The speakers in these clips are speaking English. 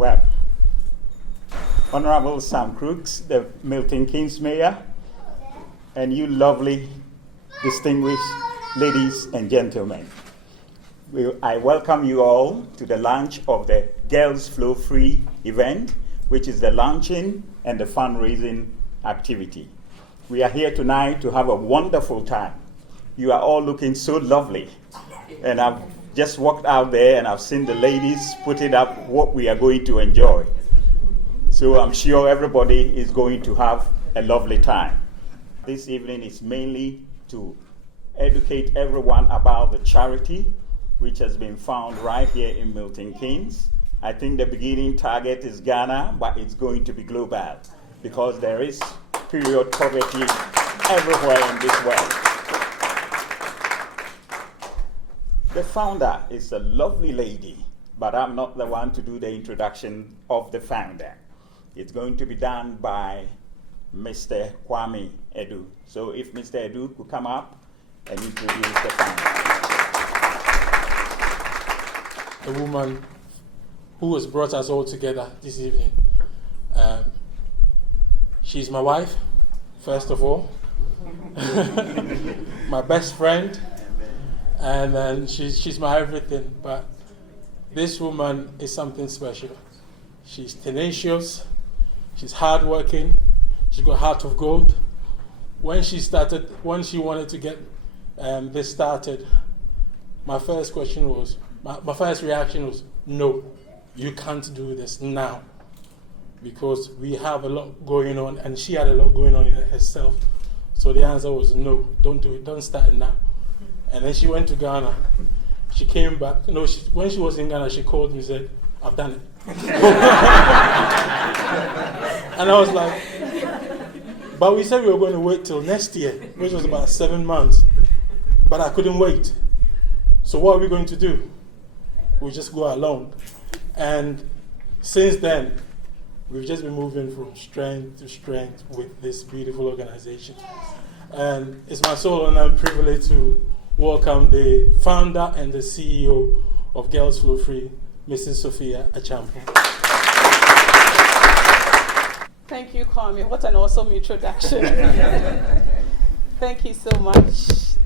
Well, Honorable Sam Crooks, the Milton Keynes Mayor, and you lovely, distinguished ladies and gentlemen. I welcome you all to the launch of the Girls Flow Free event, which is the launching and the fundraising activity. We are here tonight to have a wonderful time. You are all looking so lovely. And I've just walked out there and I've seen the ladies putting up what we are going to enjoy. So I'm sure everybody is going to have a lovely time. This evening is mainly to educate everyone about the charity which has been found right here in Milton Keynes. I think the beginning target is Ghana, but it's going to be global because there is period poverty everywhere in this world. The founder is a lovely lady, but I'm not the one to do the introduction of the founder. It's going to be done by Mr. Kwame Edu. So if Mr. Edu could come up and introduce the founder. A woman who has brought us all together this evening. She's my wife, first of all, my best friend, and then she's my everything. But this woman is something special. She's tenacious, she's hardworking, she's got a heart of gold. When she wanted to get this started, my first reaction was, no, you can't do this now. Because we have a lot going on, and she had a lot going on in herself. So the answer was no, don't do it, don't start it now. And then she went to Ghana. She came back. When she was in Ghana, she called me and said, I've done it. And I was like, but we said we were going to wait till next year, which was about 7 months. But I couldn't wait. So what are we going to do? We just go along. And since then, we've just been moving from strength to strength with this beautiful organization. And it's my sole honor and privilege to welcome the founder and the CEO of Girls Flow Free, Mrs. Sophia Achampo. Thank you, Kwame. What an awesome introduction. Thank you so much.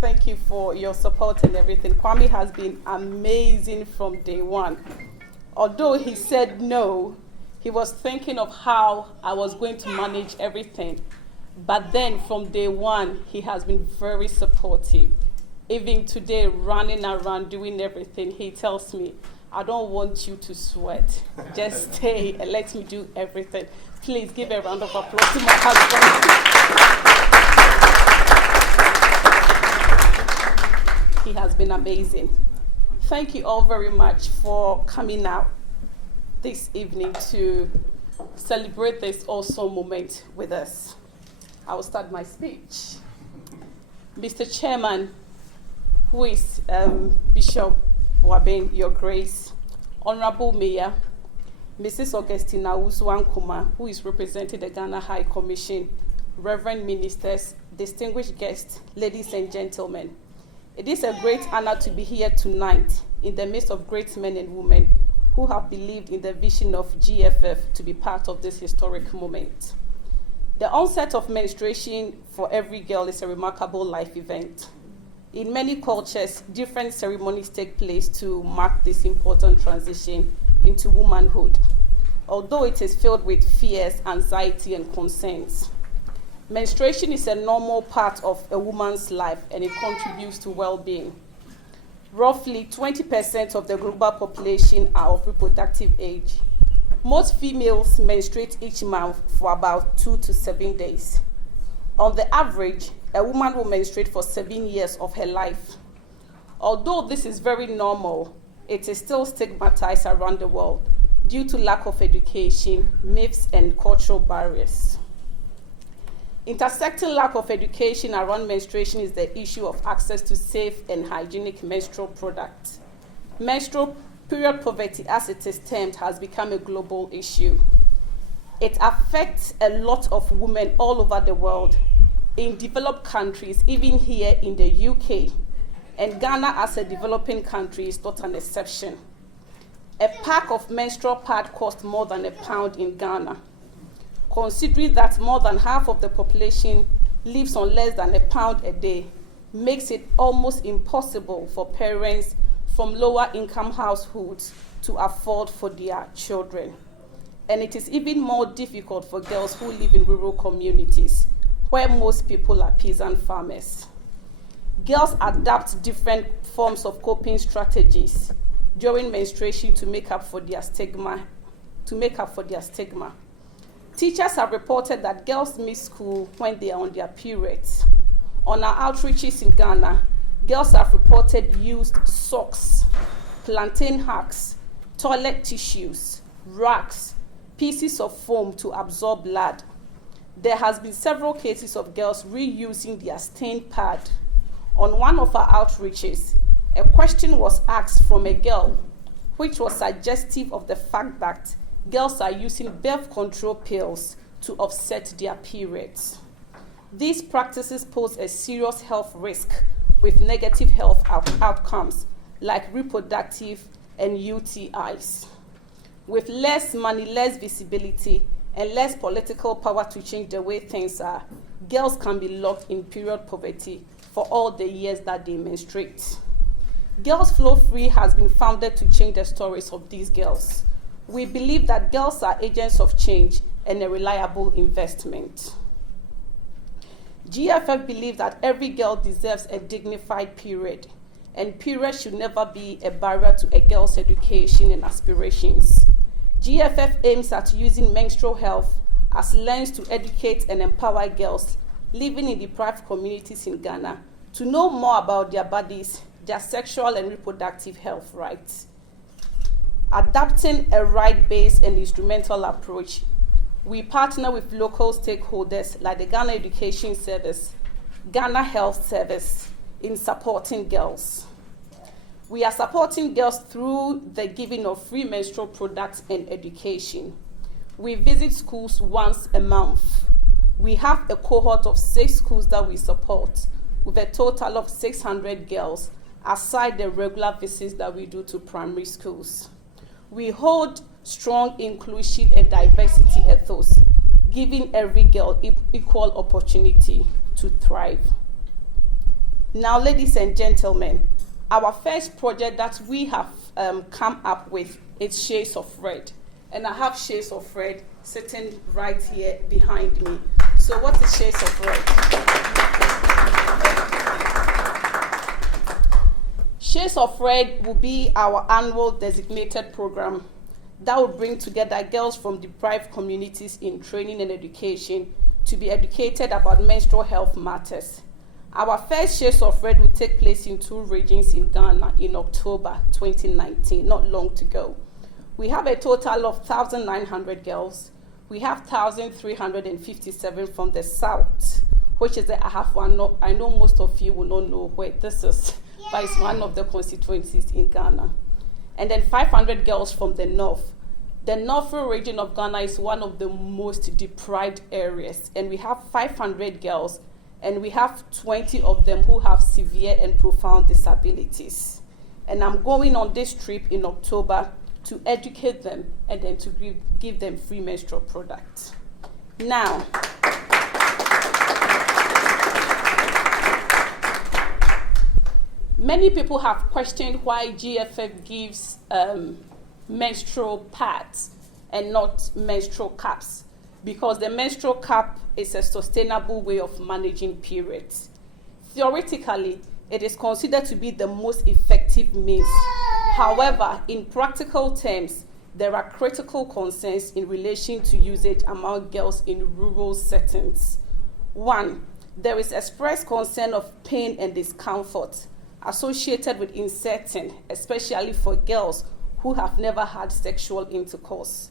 Thank you for your support and everything. Kwame has been amazing from day one. Although he said no, he was thinking of how I was going to manage everything. But then from day one, he has been very supportive. Even today, running around, doing everything, he tells me, I don't want you to sweat. Just stay and let me do everything. Please give a round of applause to my husband. He has been amazing. Thank you all very much for coming out this evening to celebrate this awesome moment with us. I will start my speech. Mr. Chairman, who is Bishop Buaben, Your Grace, Honorable Mayor, Mrs. Augustina Ankomah, who is representing the Ghana High Commission, Reverend Ministers, distinguished guests, ladies and gentlemen. It is a great honor to be here tonight in the midst of great men and women who have believed in the vision of GFF to be part of this historic moment. The onset of menstruation for every girl is a remarkable life event. In many cultures, different ceremonies take place to mark this important transition into womanhood, although it is filled with fears, anxiety, and concerns. Menstruation is a normal part of a woman's life, and it contributes to well-being. Roughly 20% of the global population are of reproductive age. Most females menstruate each month for about 2 to 7 days. On the average, a woman will menstruate for 7 years of her life. Although this is very normal, it is still stigmatized around the world due to lack of education, myths, and cultural barriers. Intersecting lack of education around menstruation is the issue of access to safe and hygienic menstrual products. Menstrual period poverty, as it is termed, has become a global issue. It affects a lot of women all over the world, in developed countries, even here in the UK. And Ghana, as a developing country, is not an exception. A pack of menstrual pad costs more than £1 in Ghana. Considering that more than half of the population lives on less than £1 a day, makes it almost impossible for parents from lower income households to afford for their children. And it is even more difficult for girls who live in rural communities, where most people are peasant farmers. Girls adapt different forms of coping strategies during menstruation to make up for their stigma. Teachers have reported that girls miss school when they are on their periods. On our outreaches in Ghana, girls have reported used socks, plantain husks, toilet tissues, rags, pieces of foam to absorb blood. There has been several cases of girls reusing their stained pad. On one of our outreaches, a question was asked from a girl, which was suggestive of the fact that girls are using birth control pills to offset their periods. These practices pose a serious health risk with negative health outcomes like reproductive and UTIs. With less money, less visibility, and less political power to change the way things are, girls can be locked in period poverty for all the years that they menstruate. Girls Flow Free has been founded to change the stories of these girls. We believe that girls are agents of change and a reliable investment. GFF believes that every girl deserves a dignified period, and periods should never be a barrier to a girl's education and aspirations. GFF aims at using menstrual health as lens to educate and empower girls living in deprived communities in Ghana to know more about their bodies, their sexual and reproductive health rights. Adapting a right-based and instrumental approach, we partner with local stakeholders like the Ghana Education Service, Ghana Health Service in supporting girls. We are supporting girls through the giving of free menstrual products and education. We visit schools once a month. We have a cohort of 6 schools that we support with a total of 600 girls aside the regular visits that we do to primary schools. We hold strong inclusion and diversity ethos, giving every girl equal opportunity to thrive. Now, ladies and gentlemen, our first project that we have come up with is Shades of Red. And I have Shades of Red sitting right here behind me. So what is Shades of Red? Shades of Red will be our annual designated program that will bring together girls from deprived communities in training and education to be educated about menstrual health matters. Our first Shades of Red will take place in 2 regions in Ghana in October 2019, not long to go. We have a total of 1,900 girls. We have 1,357 from the south, which is the Ahafo. I know most of you will not know where this is, but it's one of the constituencies in Ghana. And then 500 girls from the north. The northern region of Ghana is one of the most deprived areas, and we have 500 girls, and we have 20 of them who have severe and profound disabilities. And I'm going on this trip in October to educate them and then to give them free menstrual products. Now, many people have questioned why GFF gives menstrual pads and not menstrual cups, because the menstrual cup is a sustainable way of managing periods. Theoretically, it is considered to be the most effective means. However, in practical terms, there are critical concerns in relation to usage among girls in rural settings. 1, there is expressed concern of pain and discomfort associated with inserting, especially for girls who have never had sexual intercourse.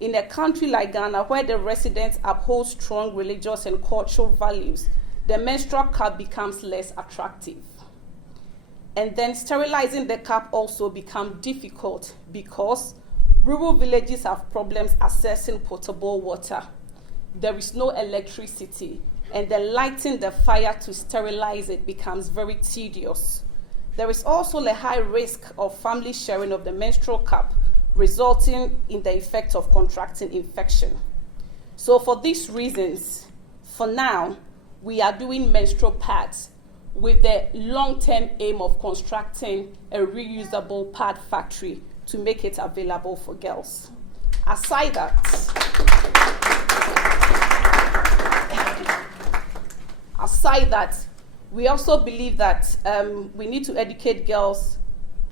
In a country like Ghana, where the residents uphold strong religious and cultural values, the menstrual cup becomes less attractive. And then sterilizing the cup also becomes difficult because rural villages have problems accessing potable water. There is no electricity, and the lighting the fire to sterilize it becomes very tedious. There is also a high risk of family sharing of the menstrual cup, resulting in the effect of contracting infection. So for these reasons, for now, we are doing menstrual pads with the long-term aim of constructing a reusable pad factory to make it available for girls. Aside that, we also believe that we need to educate girls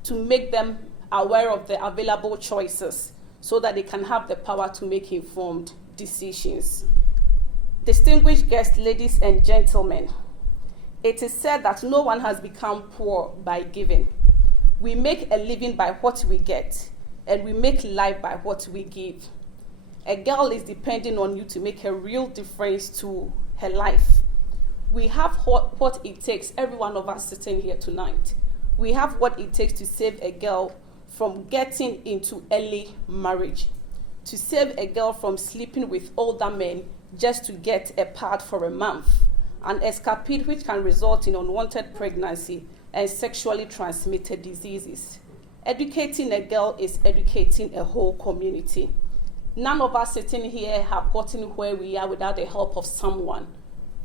to make them aware of the available choices so that they can have the power to make informed decisions. Distinguished guests, ladies and gentlemen, it is said that no one has become poor by giving. We make a living by what we get, and we make life by what we give. A girl is depending on you to make a real difference to her life. We have what it takes, every one of us sitting here tonight, we have what it takes to save a girl from getting into early marriage, to save a girl from sleeping with older men just to get a pad for a month, an escapade which can result in unwanted pregnancy and sexually transmitted diseases. Educating a girl is educating a whole community. None of us sitting here have gotten where we are without the help of someone.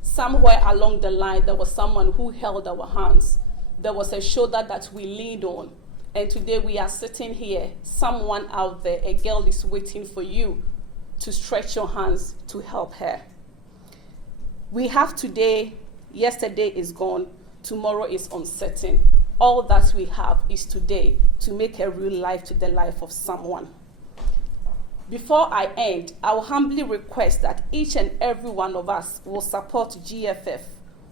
Somewhere along the line, there was someone who held our hands. There was a shoulder that we leaned on. And today we are sitting here, someone out there, a girl is waiting for you to stretch your hands to help her. We have today, yesterday is gone, tomorrow is uncertain. All that we have is today to make a real life to the life of someone. Before I end, I will humbly request that each and every one of us will support GFF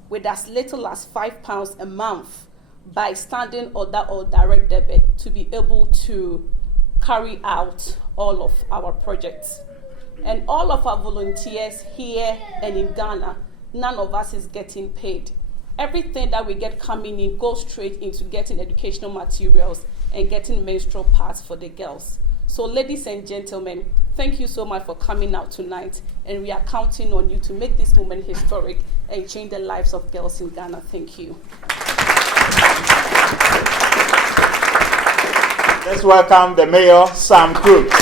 with as little as £5 a month by standing order or direct debit to be able to carry out all of our projects. And all of our volunteers here and in Ghana, none of us is getting paid. Everything that we get coming in goes straight into getting educational materials and getting menstrual pads for the girls. So ladies and gentlemen, thank you so much for coming out tonight, and we are counting on you to make this moment historic and change the lives of girls in Ghana. Thank you. Let's welcome the Mayor, Sam Crooks.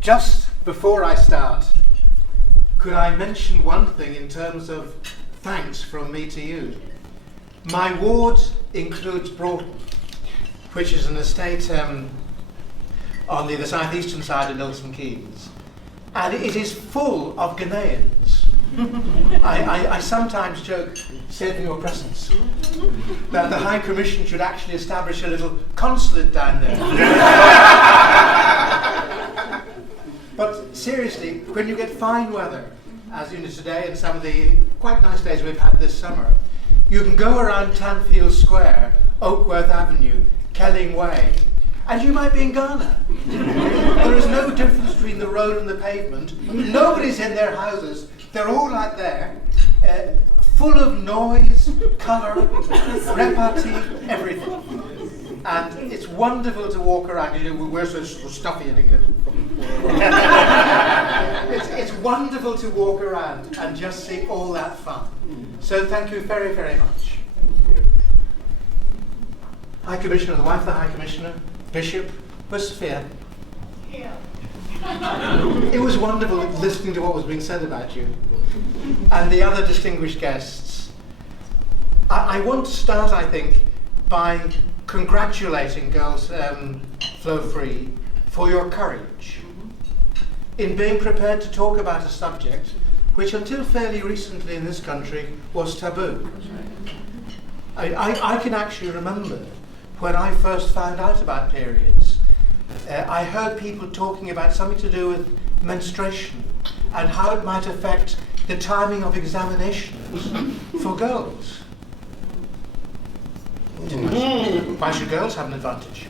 Just before I start, could I mention one thing in terms of thanks from me to you? My ward includes Broughton, which is an estate on the southeastern side of Milton Keynes, and it is full of Ghanaians. I sometimes joke, saving your presence, that the High Commission should actually establish a little consulate down there. But seriously, when you get fine weather, as you know today and some of the quite nice days we've had this summer, you can go around Tanfield Square, Oakworth Avenue, Kelling Way, and you might be in Ghana. There is no difference between the road and the pavement. Nobody's in their houses. They're all out there, full of noise, colour, repartee, everything. And it's wonderful to walk around. You know, we're so stuffy in England. It's wonderful to walk around and just see all that fun. So thank you very, very much. High Commissioner, the wife of the High Commissioner, Bishop, where's Sophia? Here. It was wonderful listening to what was being said about you. And the other distinguished guests. I want to start, I think, by congratulating Girls Flow Free for your courage in being prepared to talk about a subject which until fairly recently in this country was taboo. I can actually remember when I first found out about periods, I heard people talking about something to do with menstruation and how it might affect the timing of examinations for girls. Why should girls have an advantage?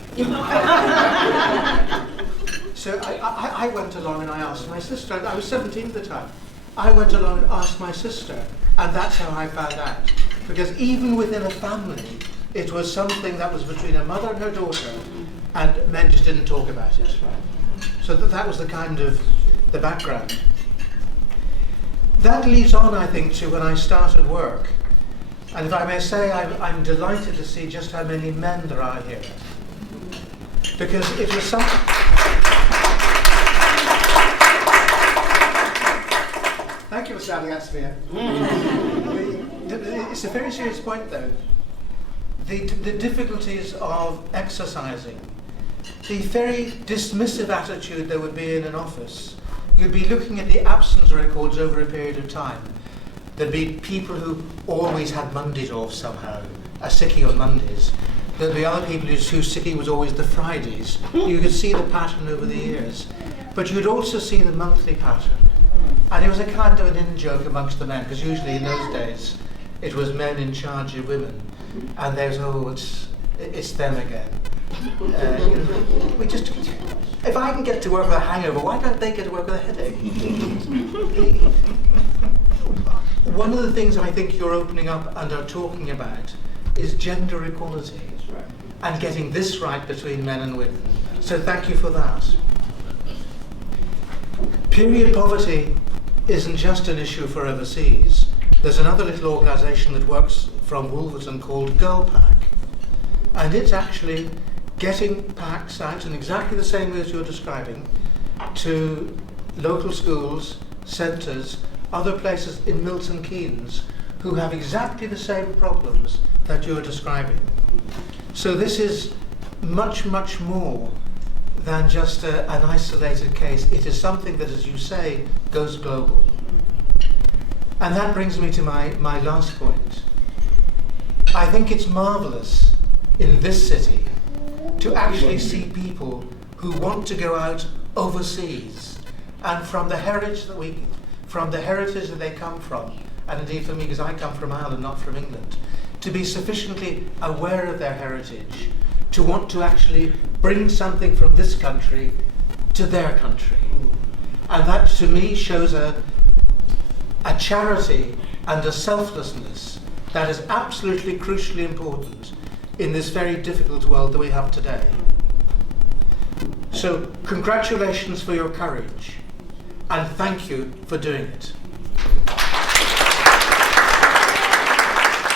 So I went along and I asked my sister, I was 17 at the time, I went along and asked my sister, and that's how I found out. Because even within a family, it was something that was between a mother and her daughter, and men just didn't talk about it. So that was the kind of the background. that leads on, I think, to when I started work. And if I may say, I'm delighted to see just how many men there are here. Because it was something... Thank you for shouting at me. It's a very serious point, though. The difficulties of exercising, the very dismissive attitude there would be in an office. You'd be looking at the absence records over a period of time. There'd be people who always had Mondays off somehow, a sickie on Mondays. There'd be other people whose sickie was always the Fridays. You could see the pattern over the years. But you'd also see the monthly pattern. And it was a kind of an in-joke amongst the men, because usually in those days it was men in charge of women. And there's, it's them again. If I can get to work with a hangover, why can't they get to work with a headache? One of the things I think you're opening up and are talking about is gender equality and getting this right between men and women. So thank you for that. Period poverty isn't just an issue for overseas. There's another little organisation that works from Wolverton called Girl Pack. And it's actually getting packs out in exactly the same way as you're describing to local schools, centres, other places in Milton Keynes who have exactly the same problems that you're describing. So this is much, much more than just an isolated case. It is something that, as you say, goes global. And that brings me to my last point. I think it's marvellous in this city to actually see people who want to go out overseas and from the heritage that they come from, and indeed for me, because I come from Ireland, not from England, to be sufficiently aware of their heritage, to want to actually bring something from this country to their country. And that to me shows a charity and a selflessness that is absolutely crucially important in this very difficult world that we have today. So congratulations for your courage, and thank you for doing it.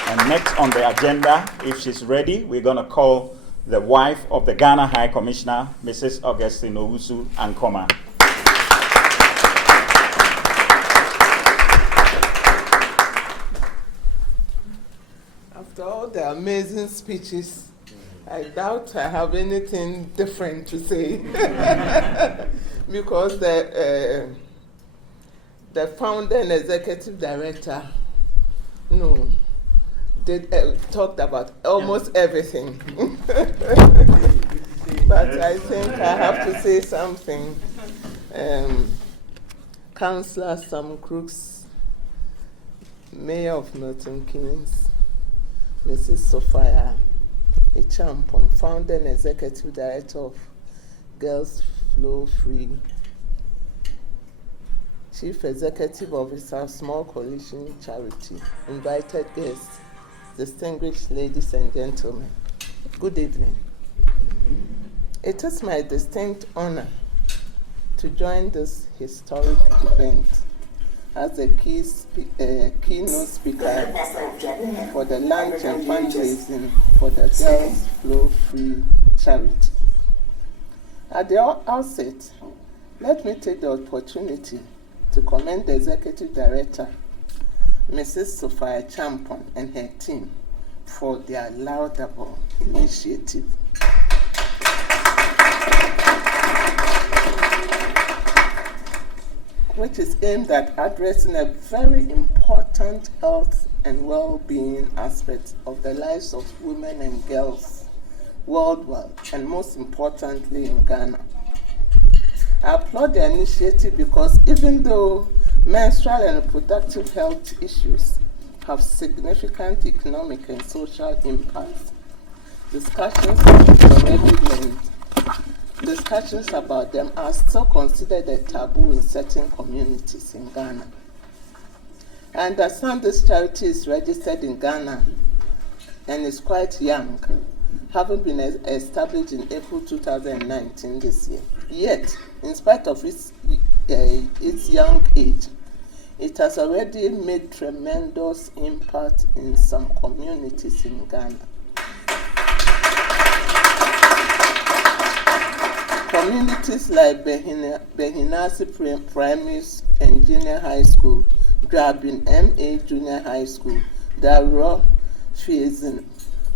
And next on the agenda, if she's ready, we're going to call the wife of the Ghana High Commissioner, Mrs. Augustine Owusu Ankomah. After all the amazing speeches, I doubt I have anything different to say. Because the founder and executive director, talked about almost everything. But I think I have to say something. Councillor Sam Crooks, Mayor of Milton Keynes, Mrs. Sophia Echampong, founder and executive director of Girls Flow Free, Chief Executive Officer, Small Coalition Charity, invited guests, distinguished ladies and gentlemen, good evening. It is my distinct honor to join this historic event as the keynote speaker for the lunch and fundraising for the Girls Flow Free charity. At the outset, let me take the opportunity to commend the Executive Director, Mrs. Sophia Echampong, and her team for their laudable initiative. Which is aimed at addressing a very important health and well-being aspect of the lives of women and girls worldwide, and most importantly in Ghana. I applaud the initiative because even though menstrual and reproductive health issues have significant economic and social impacts, discussions about them are still considered a taboo in certain communities in Ghana. I understand this charity is registered in Ghana and is quite young, having been established in April 2019 this year. Yet, in spite of its young age, It has already made tremendous impact in some communities in Ghana. Communities like Behinasi Primary and Junior High School, Drabin MA Junior High School, Daro Fiezin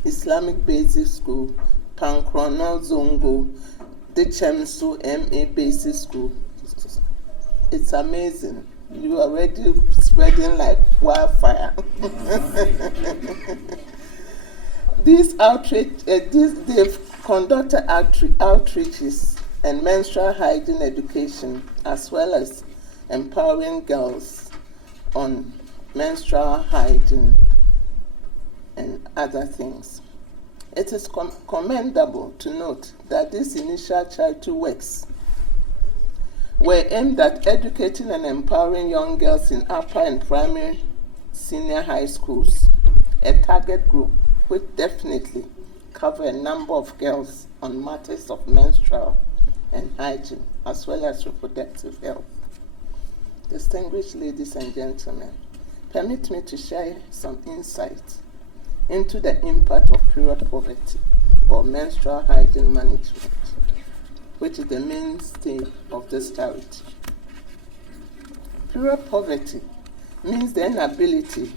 Islamic Basic School, Pankrono Zongo, Dechemsu MA Basic School. It's amazing. You are already spreading like wildfire. These they've conducted outreaches and menstrual hygiene education, as well as empowering girls on menstrual hygiene and other things. It is commendable to note that these initial charity works were aimed at educating and empowering young girls in upper and primary senior high schools, a target group which definitely cover a number of girls on matters of menstrual and hygiene, as well as reproductive health. Distinguished ladies and gentlemen, permit me to share some insights into the impact of period poverty or menstrual hygiene management, which is the mainstay of this charity. Period poverty means the inability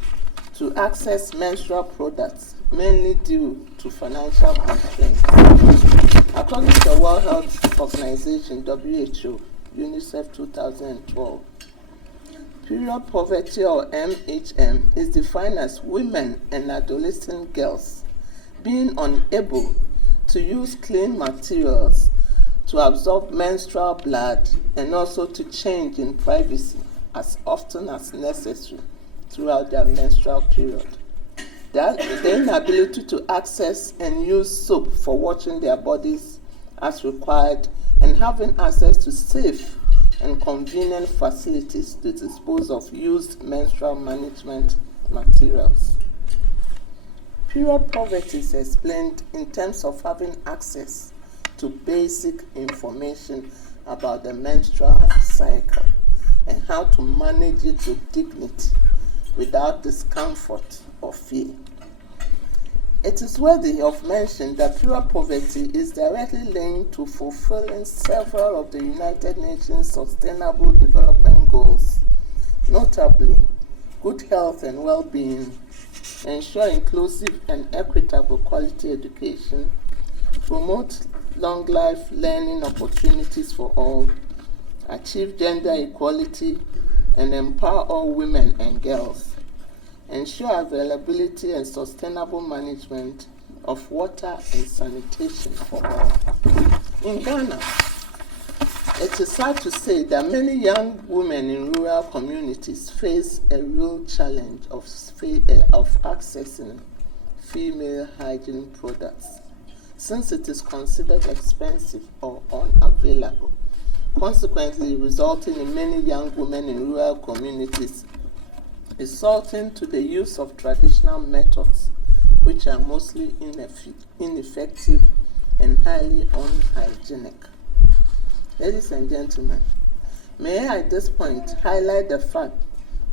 to access menstrual products, mainly due to financial constraints. According to the World Health Organization, WHO, UNICEF 2012, period poverty, or MHM, is defined as women and adolescent girls being unable to use clean materials to absorb menstrual blood and also to change in privacy as often as necessary throughout their menstrual period. The inability to access and use soap for washing their bodies as required, and having access to safe and convenient facilities to dispose of used menstrual management materials. Period poverty is explained in terms of having access to basic information about the menstrual cycle and how to manage it with dignity without discomfort or fear. It is worthy of mention that period poverty is directly linked to fulfilling several of the United Nations Sustainable Development Goals, notably good health and well-being, ensure inclusive and equitable quality education, promote long life learning opportunities for all, achieve gender equality, and empower all women and girls. Ensure availability and sustainable management of water and sanitation for all. In Ghana, it is sad to say that many young women in rural communities face a real challenge of accessing female hygiene products, since it is considered expensive or unavailable, consequently resulting in many young women in rural communities resorting to the use of traditional methods, which are mostly ineffective and highly unhygienic. Ladies and gentlemen, may I at this point highlight the fact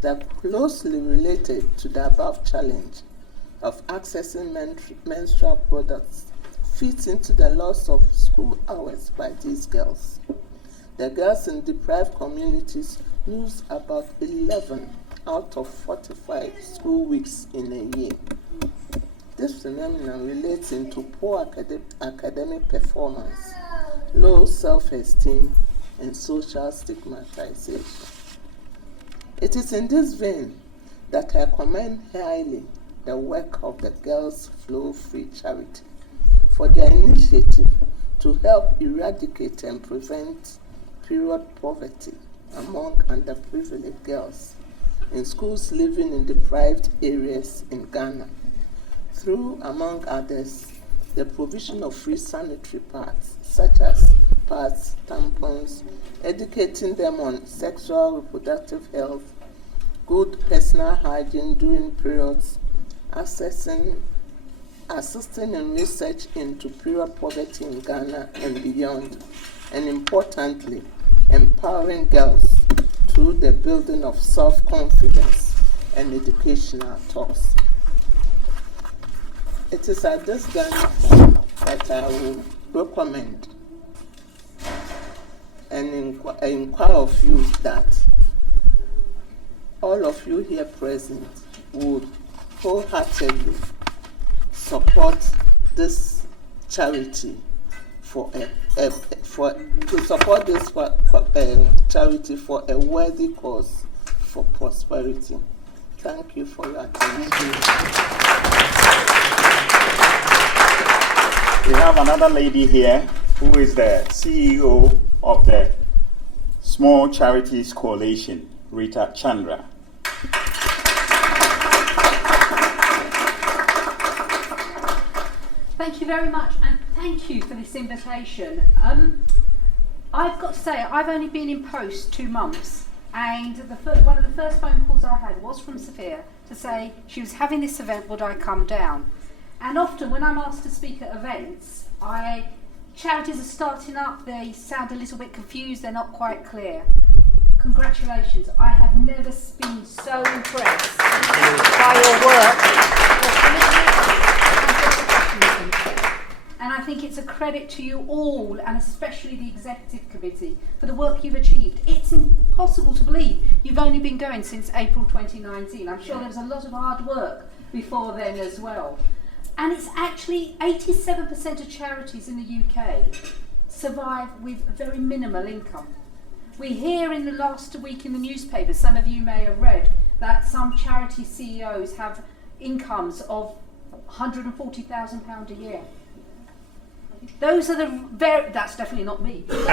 that closely related to the above challenge of accessing menstrual products fits into the loss of school hours by these girls. The girls in deprived communities lose about 11 out of 45 school weeks in a year. This phenomenon relates into poor academic performance, low self-esteem, and social stigmatization. It is in this vein that I commend highly the work of the Girls Flow Free Charity for their initiative to help eradicate and prevent period poverty among underprivileged girls in schools living in deprived areas in Ghana, through, among others, the provision of free sanitary pads, such as pads, tampons, educating them on sexual reproductive health, good personal hygiene during periods, assisting in research into period poverty in Ghana and beyond, and importantly, empowering girls through the building of self-confidence and educational tours. It is at this Ghana time that I will recommend and inquire of you that all of you here present would wholeheartedly support this charity charity for a worthy cause for prosperity. Thank you for your attention. We have another lady here who is the CEO of the Small Charities Coalition, Rita Chandra. Thank you very much, and thank you for this invitation. I've got to say, I've only been in post 2 months, and one of the first phone calls I had was from Sophia to say she was having this event, would I come down? And often when I'm asked to speak at events, charities are starting up, they sound a little bit confused, they're not quite clear. Congratulations, I have never been so impressed by your work. And I think it's a credit to you all, and especially the Executive Committee, for the work you've achieved. It's impossible to believe you've only been going since April 2019. I'm sure there was a lot of hard work before then as well. And it's actually 87% of charities in the UK survive with very minimal income. We hear in the last week in the newspaper, some of you may have read, that some charity CEOs have incomes of £140,000 a year. Those are that's definitely not me. There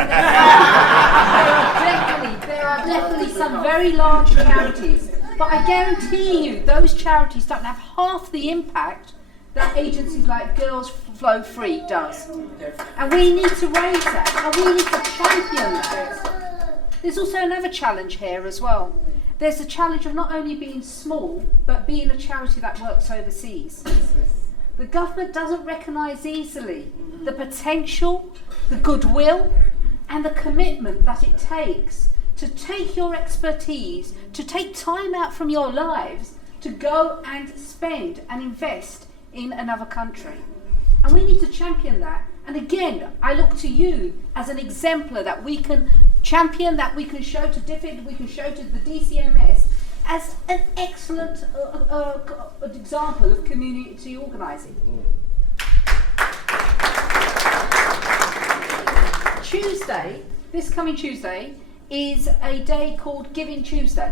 are definitely some very large charities, but I guarantee you those charities don't have half the impact that agencies like Girls Flow Free does. And we need to raise that, and we need to champion that. There's also another challenge here as well. There's a challenge of not only being small, but being a charity that works overseas. The government doesn't recognise easily the potential, the goodwill, and the commitment that it takes to take your expertise, to take time out from your lives, to go and spend and invest in another country. And we need to champion that. And again, I look to you as an exemplar that we can champion, that we can show to DFID, we can show to the DCMS as an excellent example of community organising. Tuesday, this coming Tuesday, is a day called Giving Tuesday.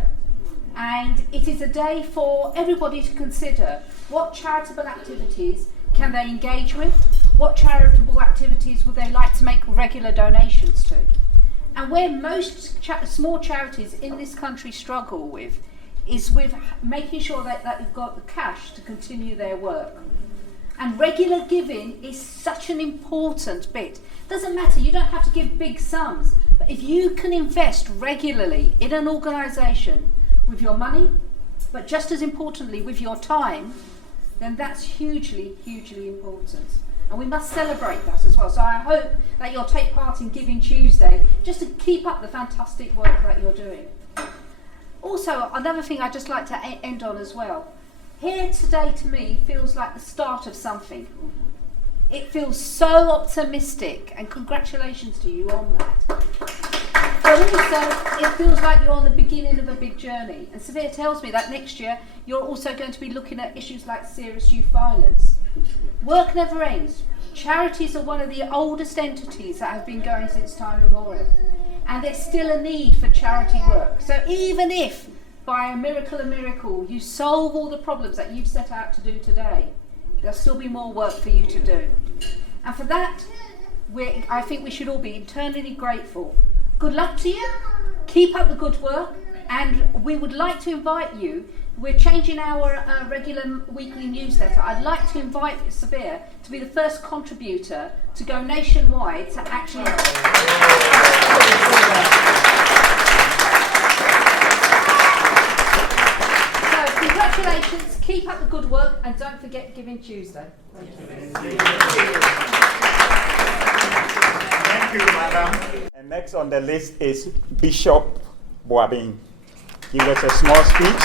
And it is a day for everybody to consider what charitable activities can they engage with, what charitable activities would they like to make regular donations to. And where most small charities in this country struggle with is with making sure that they've got the cash to continue their work. And regular giving is such an important bit. Doesn't matter, you don't have to give big sums, but if you can invest regularly in an organisation with your money, but just as importantly with your time, then that's hugely, hugely important. And we must celebrate that as well. So I hope that you'll take part in Giving Tuesday, just to keep up the fantastic work that you're doing. Also, another thing I'd just like to end on as well. Here today to me feels like the start of something. It feels so optimistic, and congratulations to you on that. But also, it feels like you're on the beginning of a big journey. And Sophia tells me that next year you're also going to be looking at issues like serious youth violence. Work never ends. Charities are one of the oldest entities that have been going since time immemorial. And there's still a need for charity work. So even if, by a miracle, you solve all the problems that you've set out to do today, there'll still be more work for you to do. And for that, I think we should all be eternally grateful. Good luck to you. Keep up the good work. And we would like to invite you. We're changing our regular weekly newsletter. I'd like to invite Sophia to be the first contributor to go nationwide to actually... So congratulations, keep up the good work, and don't forget Giving Tuesday. Thank you, Madam. And next on the list is Bishop Buaben give us a small speech.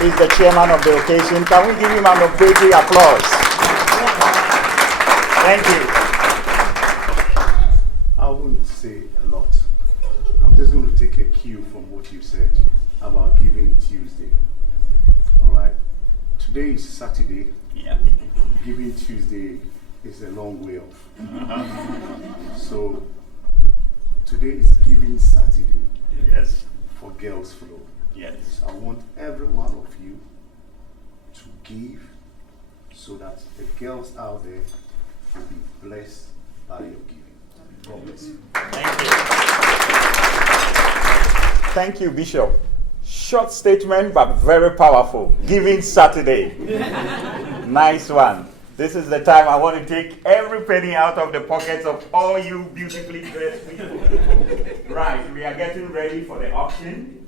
He's the chairman of the occasion. Can we give him an obligatory applause? Thank you. I won't say a lot. I'm just going to take a cue from what you said about Giving Tuesday. All right. Today is Saturday. Yeah. Giving Tuesday is a long way off. So today is Giving Saturday. Yes. For Girls Flow. Yes. I want every one of you to give so that the girls out there will be blessed by your giving. God bless you. Thank you. Thank you, Bishop. Short statement, but very powerful. Giving Saturday. Nice one. This is the time I want to take every penny out of the pockets of all you beautifully dressed people. Right, we are getting ready for the auction.